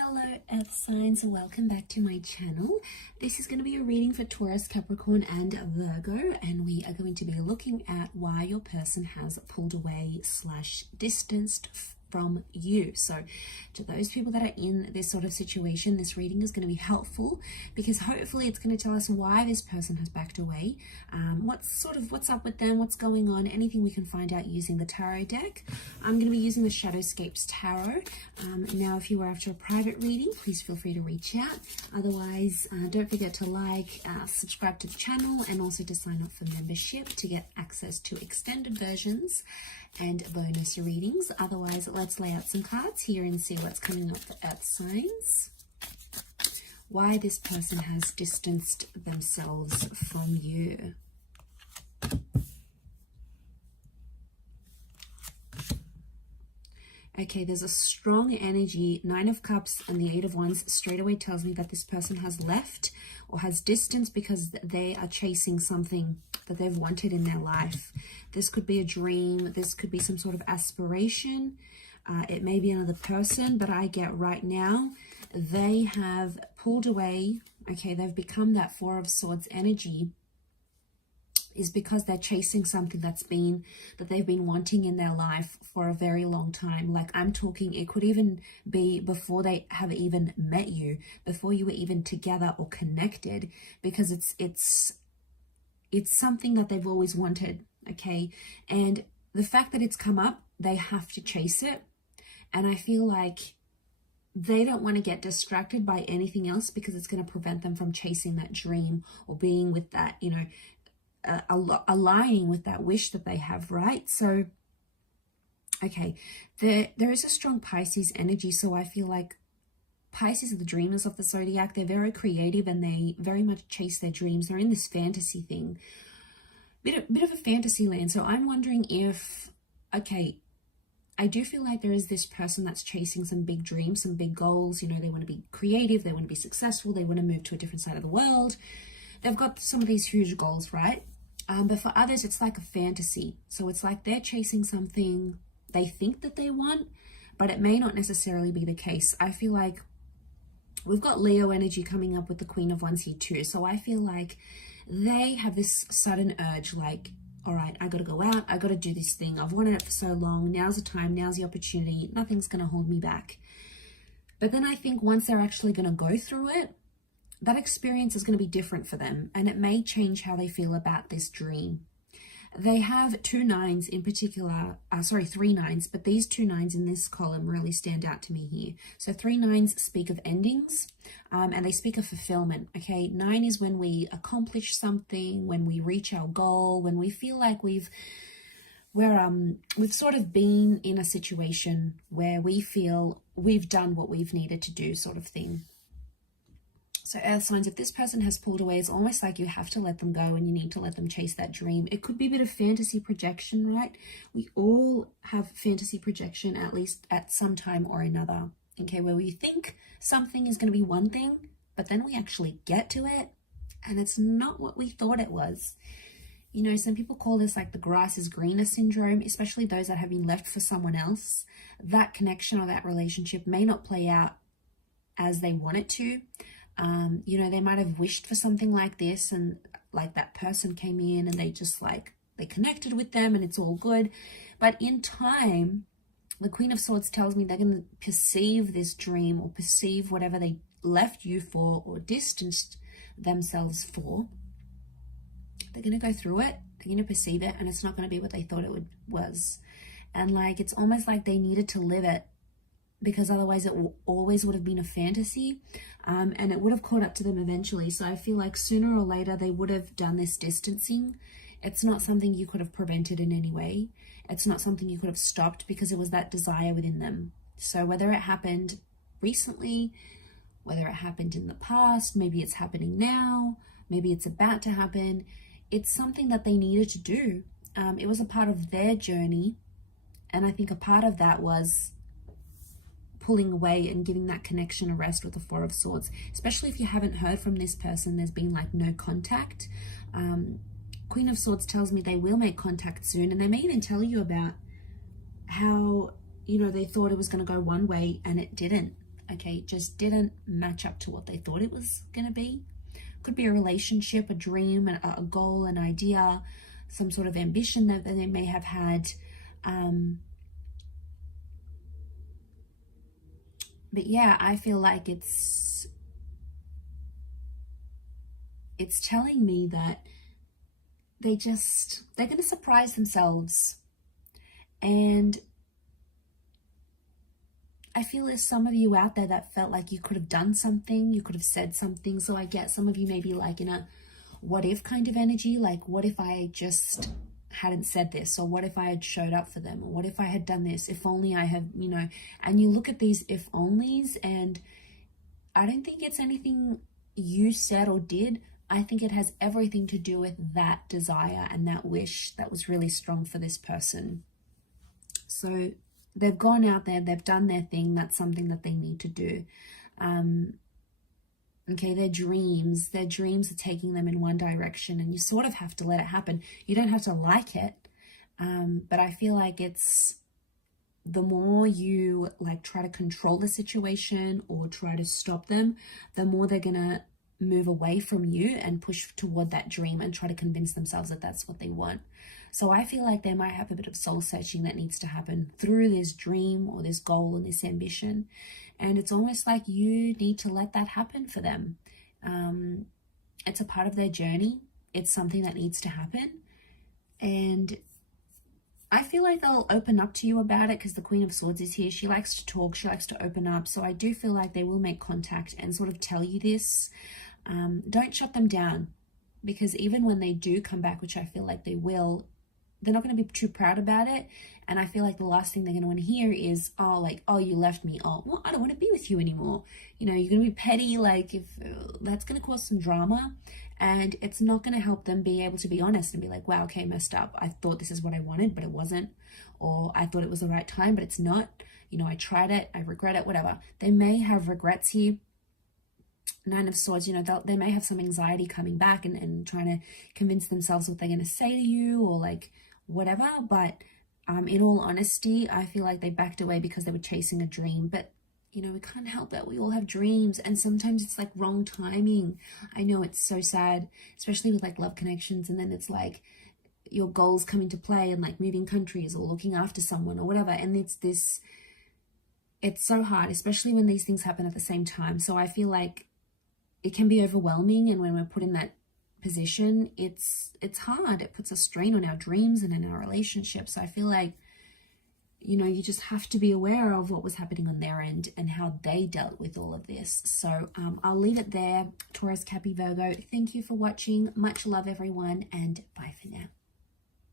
Hello earth signs, welcome back to my channel. This is going to be a reading for Taurus, Capricorn and Virgo, and we are going to be looking at why your person has pulled away / distanced from you. So to those people that are in this sort of situation, this reading is going to be helpful because hopefully it's going to tell us why this person has backed away, what's up with them, what's going on, anything we can find out using the tarot deck. I'm going to be using the Shadowscapes Tarot. Now if you are after a private reading, please feel free to reach out. Otherwise, don't forget to subscribe to the channel, and also to sign up for membership to get access to extended versions and bonus readings. Otherwise, let's lay out some cards here and see what's coming up for earth signs. Why this person has distanced themselves from you. Okay, there's a strong energy. 9 of Cups and the 8 of Wands straight away tells me that this person has left or has distanced because they are chasing something that they've wanted in their life. This could be a dream. This could be some sort of aspiration. It may be another person, but I get right now they have pulled away. Okay, they've become that 4 of Swords energy, is because they're chasing something that they've been wanting in their life for a very long time. Like, I'm talking, it could even be before they have even met you, before you were even together or connected, because it's something that they've always wanted. Okay, and the fact that it's come up, they have to chase it, and I feel like they don't want to get distracted by anything else because it's going to prevent them from chasing that dream or being with that, you know, aligning with that wish that they have, right? So okay, there is a strong Pisces energy, so I feel like Pisces are the dreamers of the zodiac. They're very creative and they very much chase their dreams. They're in this fantasy thing, bit of a fantasy land. So I'm wondering if, okay, I do feel like there is this person that's chasing some big dreams, some big goals. You know, they want to be creative, they want to be successful, they want to move to a different side of the world. They've got some of these huge goals, right? But for others, it's like a fantasy. So it's like they're chasing something they think that they want, but it may not necessarily be the case. I feel like we've got Leo energy coming up with the Queen of Wands here too. So I feel like they have this sudden urge, like, all right, I got to go out. I got to do this thing. I've wanted it for so long. Now's the time. Now's the opportunity. Nothing's going to hold me back. But then I think once they're actually going to go through it, that experience is going to be different for them, and it may change how they feel about this dream. They have 2 9s in particular, 3 9s, but these 2 9s in this column really stand out to me here. So 3 9s speak of endings, and they speak of fulfillment. Okay, 9 is when we accomplish something, when we reach our goal, when we feel like we've sort of been in a situation where we feel we've done what we've needed to do, sort of thing. So earth signs, if this person has pulled away, it's almost like you have to let them go and you need to let them chase that dream. It could be a bit of fantasy projection, right? We all have fantasy projection, at least at some time or another. Okay, where we think something is going to be one thing, but then we actually get to it and it's not what we thought it was. You know, some people call this like the grass is greener syndrome, especially those that have been left for someone else. That connection or that relationship may not play out as they want it to. You know, they might have wished for something like this, and like that person came in and they connected with them and it's all good. But in time, the Queen of Swords tells me they're going to perceive this dream or perceive whatever they left you for or distanced themselves for. They're going to go through it, they're going to perceive it, and it's not going to be what they thought it was. And like, it's almost like they needed to live it, because otherwise it always would have been a fantasy, and it would have caught up to them eventually. So I feel like sooner or later they would have done this distancing. It's not something you could have prevented in any way. It's not something you could have stopped because it was that desire within them. So whether it happened recently, whether it happened in the past, maybe it's happening now, maybe it's about to happen, it's something that they needed to do. It was a part of their journey, and I think a part of that was pulling away and giving that connection a rest with the 4 of Swords, especially if you haven't heard from this person. There's been like no contact. Queen of Swords tells me they will make contact soon, and they may even tell you about how, you know, they thought it was going to go one way and it didn't. okay, just didn't match up to what they thought it was going to be. Could be a relationship, a dream, a goal, an idea, some sort of ambition that they may have had. But yeah, I feel like it's telling me that they're going to surprise themselves. And I feel there's some of you out there that felt like you could have done something, you could have said something. So I get some of you maybe like in a what if kind of energy, like what if I just hadn't said this, or what if I had showed up for them, or what if I had done this, if only I had, you know. And you look at these if onlys, and I don't think it's anything you said or did. I think it has everything to do with that desire and that wish that was really strong for this person. So they've gone out there, they've done their thing. That's something that they need to do. Okay, their dreams are taking them in one direction, and you sort of have to let it happen. You don't have to like it, but I feel like it's the more you like try to control the situation or try to stop them, the more they're gonna move away from you and push toward that dream and try to convince themselves that that's what they want. So I feel like they might have a bit of soul searching that needs to happen through this dream or this goal and this ambition. And it's almost like you need to let that happen for them. It's a part of their journey. It's something that needs to happen. And I feel like they'll open up to you about it because the Queen of Swords is here. She likes to talk. She likes to open up. So I do feel like they will make contact and sort of tell you this. Don't shut them down, because even when they do come back, which I feel like they will, they're not going to be too proud about it. And I feel like the last thing they're going to want to hear is, oh, like, oh, you left me. Oh, well, I don't want to be with you anymore. You know, you're going to be petty. Like, if that's going to cause some drama, and it's not going to help them be able to be honest and be like, wow, okay, messed up. I thought this is what I wanted, but it wasn't. Or I thought it was the right time, but it's not. You know, I tried it. I regret it, whatever. They may have regrets here. Nine of Swords, you know, they may have some anxiety coming back and trying to convince themselves what they're going to say to you or like whatever. But in all honesty, I feel like they backed away because they were chasing a dream. But, you know, we can't help that. We all have dreams, and sometimes it's like wrong timing. I know it's so sad, especially with like love connections. And then it's like your goals come into play and like moving countries or looking after someone or whatever. And it's so hard, especially when these things happen at the same time. So I feel like it can be overwhelming, and when we're put in that position, it's hard. It puts a strain on our dreams and in our relationships. So I feel like, you know, you just have to be aware of what was happening on their end and how they dealt with all of this. So I'll leave it there. Taurus, Cappy, Virgo, thank you for watching. Much love, everyone, and bye for now.